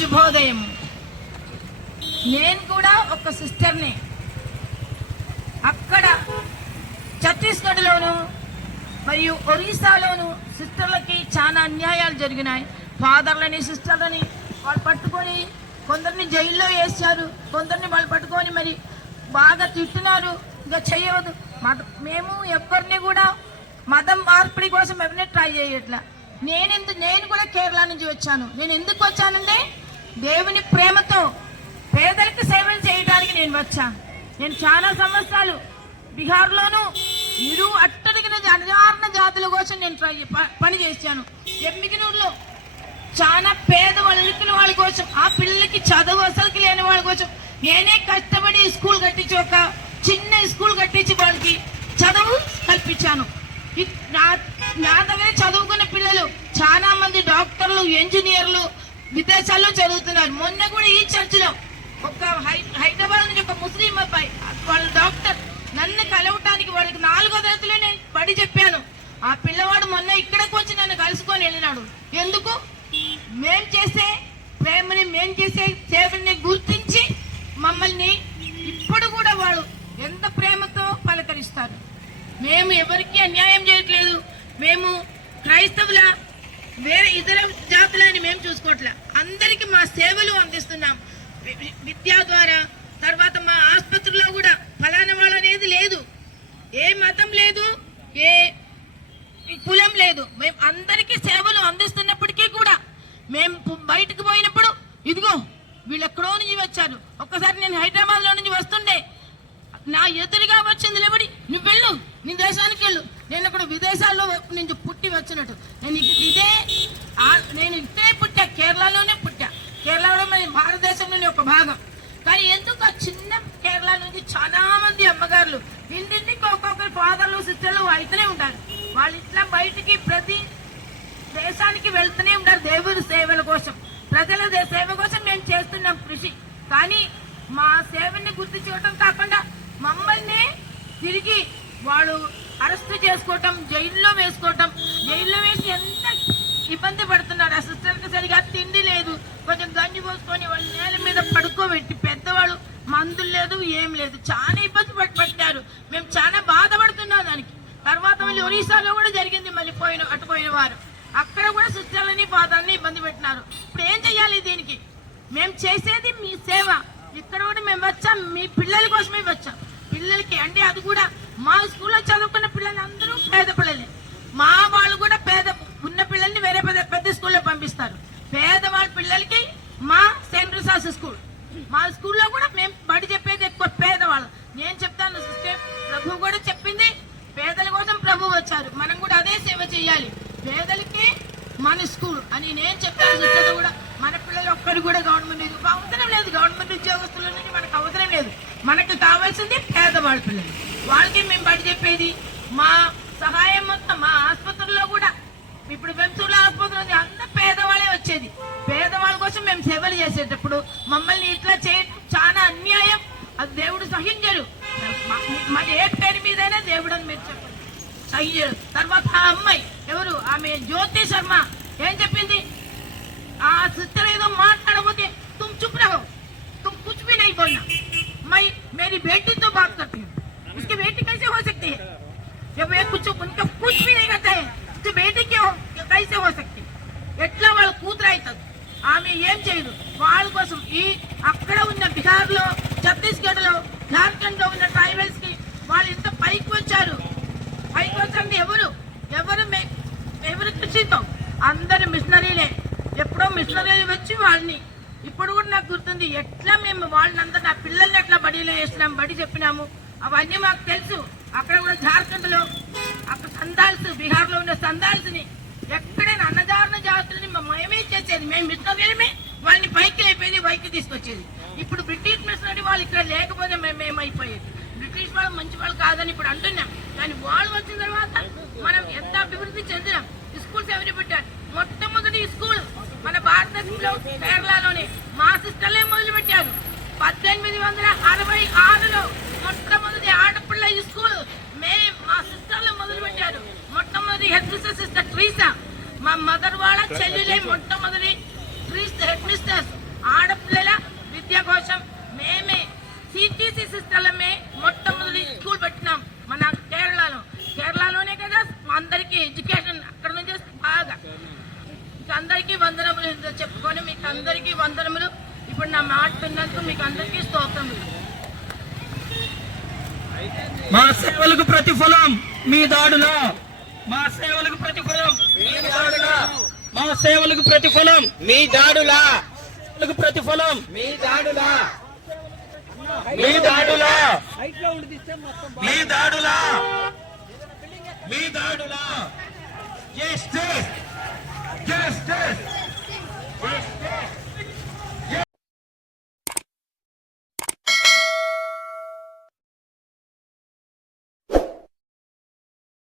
శుభోదయం. నేను కూడా ఒక సిస్టర్ని. అక్కడ ఛత్తీస్గఢ్లోను మరియు ఒరిస్సాలోను సిస్టర్లకి చాలా అన్యాయాలు జరిగినాయి. ఫాదర్లని సిస్టర్లని వాళ్ళు పట్టుకొని కొందరిని జైల్లో వేసారు, కొందరిని వాళ్ళు పట్టుకొని మరి బాగా తిట్టినారు. ఇంకా చేయవద్దు. మేము ఎవరిని కూడా మతం మార్పిడి కోసం ఎవరిని ట్రై చేయట్లా. నేను కూడా కేరళ నుంచి వచ్చాను. నేను ఎందుకు వచ్చానంటే దేవుని ప్రేమతో పేదలకు సేవలు చేయడానికి నేను వచ్చాను. నేను చాలా సంవత్సరాలు బీహార్లోను అట్టడిగిన అణగారిన జాతుల కోసం నేను పని చేశాను. ఎమ్మిగినూరులో చాలా పేద వాళ్ళ కోసం, ఆ పిల్లలకి చదువు అసలుకి లేని వాళ్ళ కోసం నేనే కష్టపడి స్కూల్ కట్టించి, ఒక చిన్న స్కూల్ కట్టించి వాళ్ళకి చదువు కల్పించాను. నా దగ్గర చదువుకున్న పిల్లలు చాలా మంది డాక్టర్లు, ఇంజనీర్లు విదేశాల్లో చదువుతున్నారు. మొన్న కూడా ఈ చర్చిలో ఒక హైదరాబాద్ నుంచి ఒక ముస్లిం అబ్బాయి, వాళ్ళ డాక్టర్ నన్ను కలవటానికి వాళ్ళకి 4వ తరగతిలో నేను పడి చెప్పాను. ఆ పిల్లవాడు మొన్న ఇక్కడికి వచ్చి నన్ను కలుసుకొని వెళ్ళినాడు. ఎందుకు? మేం చేసే ప్రేమని, మేం చేసే సేవని గుర్తించి మమ్మల్ని ఇప్పుడు కూడా వాళ్ళు ఎంత ప్రేమతో పలకరిస్తారు. మేము ఎవరికి అన్యాయం చేయట్లేదు. మేము క్రైస్తవుల వేరే ఇతర జాతులని మేము చూసుకోవట్లే. అందరికీ మా సేవలు అందిస్తున్నాం. విద్య ద్వారా, తర్వాత మా ఆసుపత్రిలో కూడా ఫలానా వాళ్ళు అనేది లేదు, ఏ మతం లేదు, ఏ కులం లేదు. మేము అందరికీ సేవలు అందిస్తున్నప్పటికీ కూడా మేము బయటకు పోయినప్పుడు ఇదిగో వీళ్ళు ఎక్కడో నుంచి వచ్చారు. ఒక్కసారి నేను హైదరాబాద్లో నుంచి వస్తుండే నా ఎదురుగా వచ్చింది లేబడి, నువ్వు వెళ్ళు, నీ దేశానికి వెళ్ళు. నేను అక్కడ విదేశాల్లో నుంచి పుట్టి వచ్చినట్టు నేను ఇక్కడే పుట్టా, కేరళలోనే పుట్టా. కేరళలో మన భారతదేశంలోని ఒక భాగం. కానీ ఎందుకు ఆ చిన్న కేరళ నుంచి చాలా మంది అమ్మగారులు ఇంటింటికి ఒక్కొక్కరు ఫాదర్లు, సిస్టర్లు అయితేనే ఉంటారు. వాళ్ళు ఇట్లా బయటికి ప్రతి దేశానికి వెళ్తూనే ఉంటారు దేవుని సేవల కోసం, ప్రజల సేవ కోసం మేము చేస్తున్నాం కృషి. కానీ మా సేవని గుర్తించడం కాకుండా మమ్మల్ని తిరిగి వాళ్ళు అరెస్ట్ చేసుకోవటం, జైల్లో వేసుకోవటం, జైల్లో వేసి ఎంత ఇబ్బంది పడుతున్నారు. ఆ సిస్టర్కి సరిగా తిండి లేదు, కొంచెం గంజి పోసుకొని వాళ్ళ నేల మీద పడుకోబెట్టి, పెద్దవాళ్ళు మందులు లేదు, ఏం లేదు, చాలా ఇబ్బంది పట్టారు. మేము చాలా బాధపడుతున్నాం దానికి. తర్వాత మళ్ళీ ఒరిస్సాలో కూడా జరిగింది. మళ్ళీ అటుపోయిన వారు అక్కడ కూడా సిస్టర్లని, ఫాదర్ని ఇబ్బంది పెట్టినారు. ఇప్పుడు ఏం చెయ్యాలి దీనికి? మేము చేసేది మీ సేవ. ఇక్కడ కూడా మేము వచ్చాం మీ పిల్లల కోసమే వచ్చాం. పిల్లలకి అంటే అది కూడా మా స్కూల్లో చదువుకున్న పిల్లలు అందరూ పేద పిల్లలే. మా వాళ్ళు కూడా పేద ఉన్న పిల్లల్ని వేరే పెద్ద స్కూల్లో పంపిస్తారు. పేదవాళ్ళ పిల్లలకి మా సెయింట్ రిసాస్ స్కూల్, మా స్కూల్లో కూడా మేము బడి చెప్పేది ఎక్కువ పేదవాళ్ళు. నేను చెప్తాను సిస్టర్, ప్రభు కూడా చెప్పింది పేదల కోసం ప్రభు వచ్చారు, మనం కూడా అదే సేవ చేయాలి. పేదలకి మన స్కూల్ అని నేను చెప్తాను సిస్టర్. కూడా మన పిల్లలు ఒక్కరు కూడా గవర్నమెంట్ అవసరం లేదు, గవర్నమెంట్ ఉద్యోగస్తుల నుంచి మనకు అవసరం లేదు. మనకు కావాల్సింది పేదవాళ్ళ పిల్లలు. వాళ్ళకి మేము బడి చెప్పేది. మా సహాయం మొత్తం మా ఆసుపత్రుల్లో కూడా, ఇప్పుడు వెంసూర్ల ఆసుపత్రి అంత పేదవాళ్ళే వచ్చేది. పేదవాళ్ళ కోసం మేము సేవలు చేసేటప్పుడు మమ్మల్ని ఇట్లా చేయడం చాలా అన్యాయం. అది దేవుడు సహించరు. మరి ఏ పేరు మీదైనా దేవుడు అని మీరు చెప్పండి, సహించరు. తర్వాత ఆ అమ్మాయి ఎవరు, ఆమె జ్యోతి శర్మ ఏం చెప్పింది? ఆ సిస్టర్ ఏదో మాట్లాడబోతే तुम चुप रहो, तुम कुछ भी नहीं बोलना, मैं मेरी बेटी तो बात करती हूँ, उसकी बेटी कैसे हो सकती है? जब वे उनका कुछ भी नहीं करता है, उसकी बेटी क्यों कैसे हो सकती? ఎట్లా వాళ్ళు కూతురు అవుతుంది. ఆమె ఏం చేయదు వాళ్ళ కోసం. ఈ అక్కడ ఉన్న బీహార్లో, ఛత్తీస్గఢ్లో, జార్ఖండ్లో ఉన్న ట్రైబల్స్ కి వాళ్ళు ఇంత పైకి వచ్చారు. పైకి వచ్చండి ఎవరు కృషితో? అందరు మిషనరీలే. ఎప్పుడో మిషనరీలు వచ్చి వాళ్ళని, ఇప్పుడు కూడా నాకు గుర్తుంది ఎట్లా మేము వాళ్ళందరూ, నా పిల్లల్ని ఎట్లా బడిలో వేసినాము, బడి చెప్పినాము, అవన్నీ మాకు తెలుసు. అక్కడ కూడా జార్ఖండ్లో అక్కడ సందాల్స్, బీహార్లో ఉన్న సందాల్స్ని ఎక్కడైనా అన్నదారుణ జాతులని మేమే చేసేది. మేము మిషనరీలమే వాళ్ళని పైకి లేపేది, పైకి తీసుకొచ్చేది. ఇప్పుడు బ్రిటిష్ మిషనరీ వాళ్ళు ఇక్కడ లేకపోతే మేమేమైపోయేది. బ్రిటిష్ వాళ్ళు మంచి వాళ్ళు కాదని ఇప్పుడు అంటున్నాం. కానీ వాళ్ళు వచ్చిన తర్వాత మనం ఎంత అభివృద్ధి చెందినాం. స్కూల్స్ ఎవరు పెట్టారు? మొట్టమొదటి స్కూల్ మన భారతదేశంలో కేరళలోనే మా సిస్టర్లే మొదలు పెట్టారు. 1866లో మొట్టమొదటి ఆడపిల్ల ఈ స్కూల్ మా సిస్టర్లు మొదలు పెట్టారు. మొట్టమొదటి హెడ్ సిస్టర్ ట్రీసా, మా మదర్ వాళ్ళ చెల్లెలే మొట్టమొదటి హెడ్ మిస్టర్స్. ఆడపిల్లల విద్య కోసం మేమే సిటీసీ సిస్టర్లమే మొట్టమొదటి స్కూల్ పెట్టినాం మన కేరళలోనే కదా అందరికీ ఎడ్యుకేషన్ అక్కడ నుంచి బాగా. మీకు అందరికీ వందనములు చెప్పుకొని మీకు అందరికీ వందనములు. ఇప్పుడు నా మాట విన్నందుకు మీకు అందరికీ స్తోత్రములు. మా సేవలకు ప్రతిఫలం మీ దాడులా, మా సేవలకు ప్రతిఫలం మీ దాడులా, మా సేవలకు ప్రతిఫలం మీ దాడులా, ప్రతిఫలం మీ దాడులా, మీ దాడులా, మీ దాడులా, మీ దాడులా. Justice, justice.